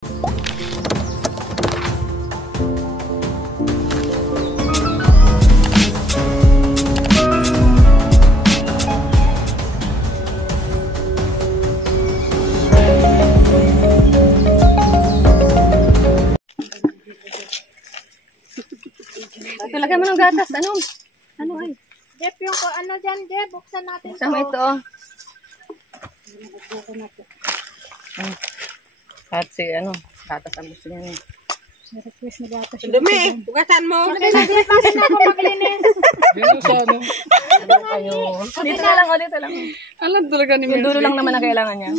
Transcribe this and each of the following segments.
Lagyan mo ng gatas. Ano? Ano ay? Jeff, yung ano dyan, Jeff, buksan natin buksan mo ito. At si ano, gatas ang gusto niya. Request na gatas. Dumi, bukasan mo. Kasi na ako maglinis. Dito siya, no? Ano kayo? Dito na lang, o dito lang. Alam talaga ni Yung dulo lang naman ang kailangan niya.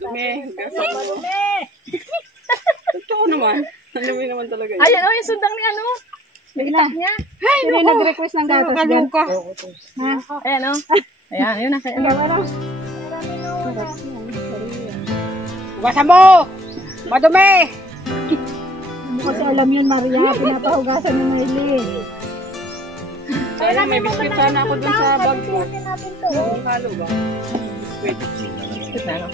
Dumi, bukasan mo. Totoo naman. Dumi naman talaga. Ayan, o, yung sundang ni ano. Bigitak niya. Ay, sino nag-request ng gatas dyan? Ayan, o. Ayan, yun na. Bukasan mo! Madumi! Hindi ko siya alam yun, Maria. Pinapahugasan ni Maylin. Sana may biscuit sana ako dun sa bag ko. Halo ba? Biscuit na, no?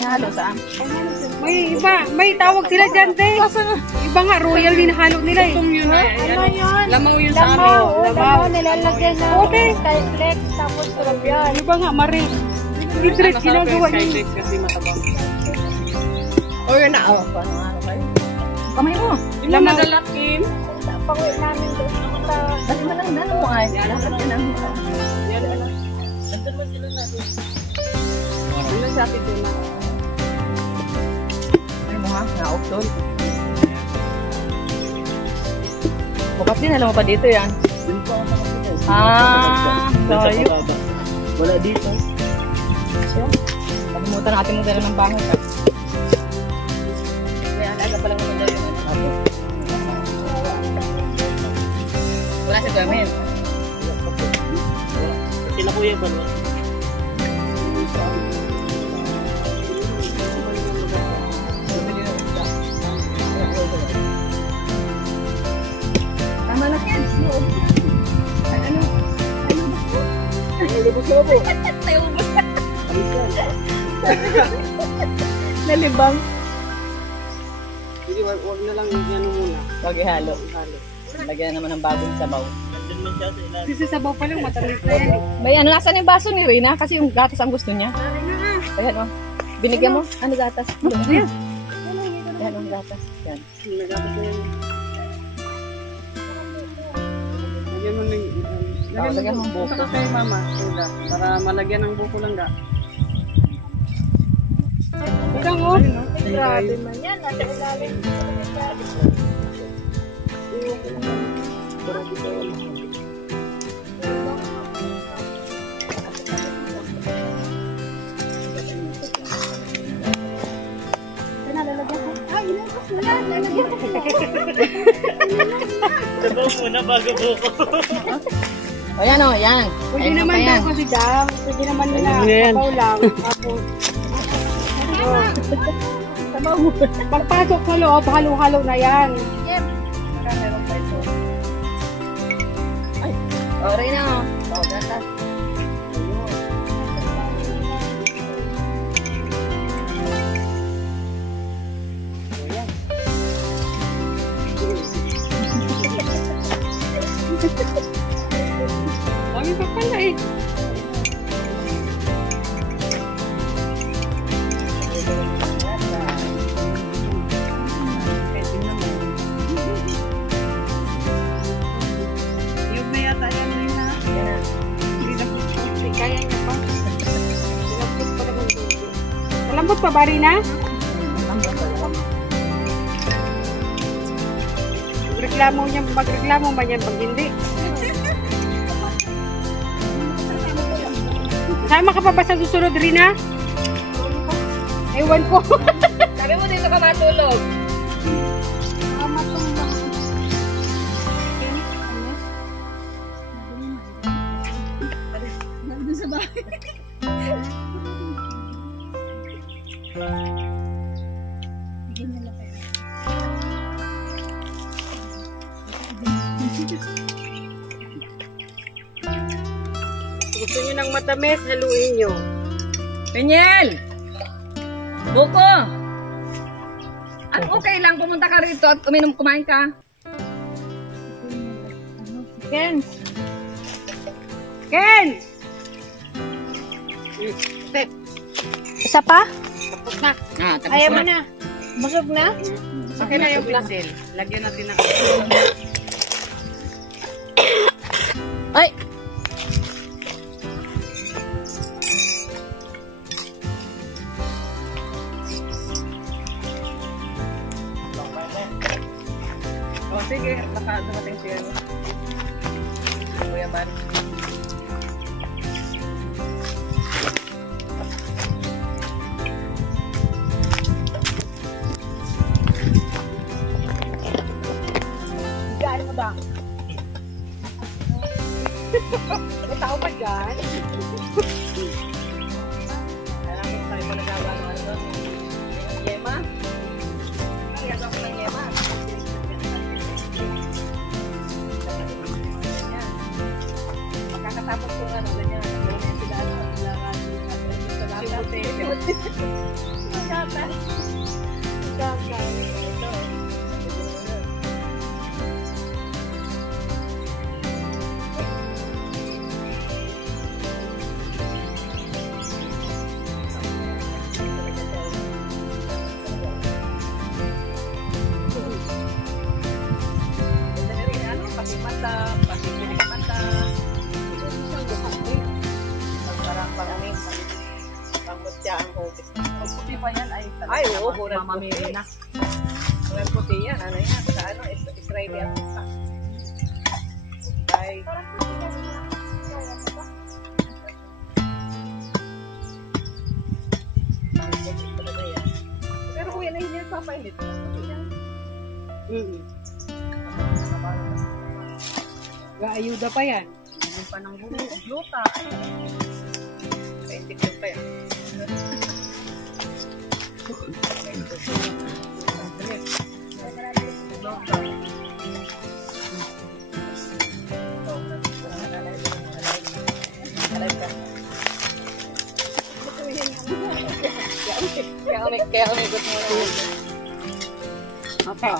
Halo saan? May iba, may tawag sila dyan, te. Iba nga, royal din halo nila eh. Ano yun? Lamaw yun sa amin. Lamaw, nilalagyan na. Okay. Skyflex, tapos turap yan. Iba nga, marin. Idrit, ginagawa niya. Kasi matabang. O yun na, o. Ano kayo? Kamay mo. Yung mga nadalakin. Panguwi namin doon. Bali mo lang, dalo mo ay. Lahat yan ang hito. Yan na lang. Nandun mo sila natin. Ano sa atin doon na? Ano mo ha? Na-optol. Bukas din, alam mo pa dito yan. Sayo. Wala dito. Kalimutan natin mo dala ng bahay. Kaya alaga pa lang naman dala yung ano. Wala sa gamin. Sila kuya ba? Tama na yan. Ay, ano? Nalibos ko po. Nalibang. Hindi, wag na lang yan muna. Huwag ihalo. Lagyan naman ng bagong sabaw. Nandun man siya sa ilalim. Kasi sabaw pa lang, matamis na yan. May ano, nasan yung baso ni Rina? Kasi yung gatas ang gusto niya. Ayan o. Binigyan mo. Ano gatas? Ayan. Ayan ang gatas. Ayan. Nagapos na yan. Lagyan mo ng... Lagyan mo ng buko. Ito kay mama, soda. Para malagyan ng buko lang ga. Ikaw mo. Grabe man yan. Nasa ilalim. Sabaw muna bago buko. O yan o, yan. Pwede Ayun naman pa yan. daw kasi dam. Pwede naman nila. Ayan. Sabaw lang. Tapos, Sabaw mo. pagpasok sa loob, halo-halo na yan. Ay, o Rina o. O, gatas. Lagi pa pala eh. Yung may yata yan rin na. Hindi na po. Kaya niya pa. Malambot pa naman doon. Malambot pa ba rin na? Magreklamo ba niyan pag hindi? Sama ka pa ba sa susunod rin ha? Ewan ko. Sabi mo dito ka matulog. Nandun sa bahay. Gusto nyo ng matamis, haluin nyo. Pinyel! Buko! At okay lang, pumunta ka rito at kumain ka. Ken! Ken! Step. Isa pa? Tapos na. Tapos Ayaw mo na. Busog na? Okay na yung pincel. Lagyan natin ng... Ay! O sige, baka dumating siya. Kuya Bar. Gaan mo ba? May tao pa dyan? Alam mo tayo pa nagawa ng ano doon? Yema? Nagawa ko ng yema. Kakatapos ko nga ng ganyan. Ganyan sila ano. Gatas. Ay, oo, kurang mamili na. Kurang puti yan. Ano yan? Sa ano? Israeli ang puta. Ay. Pero kuya, nahin yan papainit. Gaayuda pa yan. Hindi pa ng yuta. Paintik yung pa yan. Kaya umigot mo na. Okay.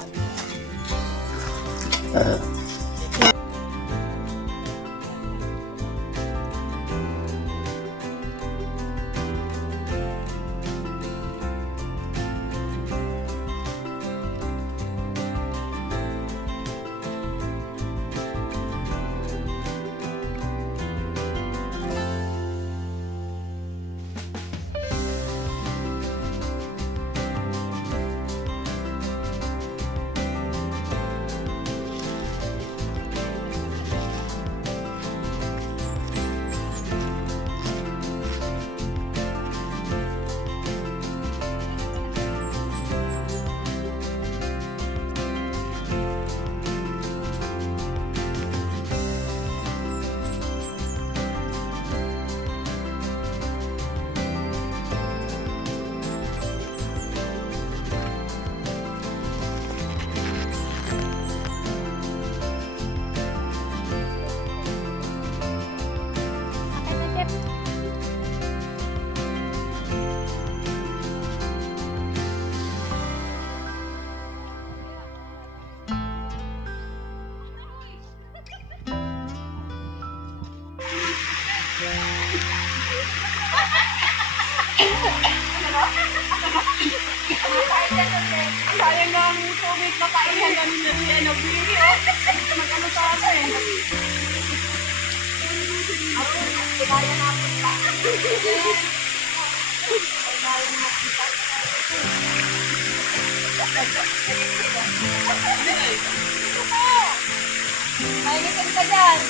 Sayang na ang tubig na kainan namin na siya nagbili. Mag-ano sa akin. Ako, kaya natin pa. Kaya natin ka dyan.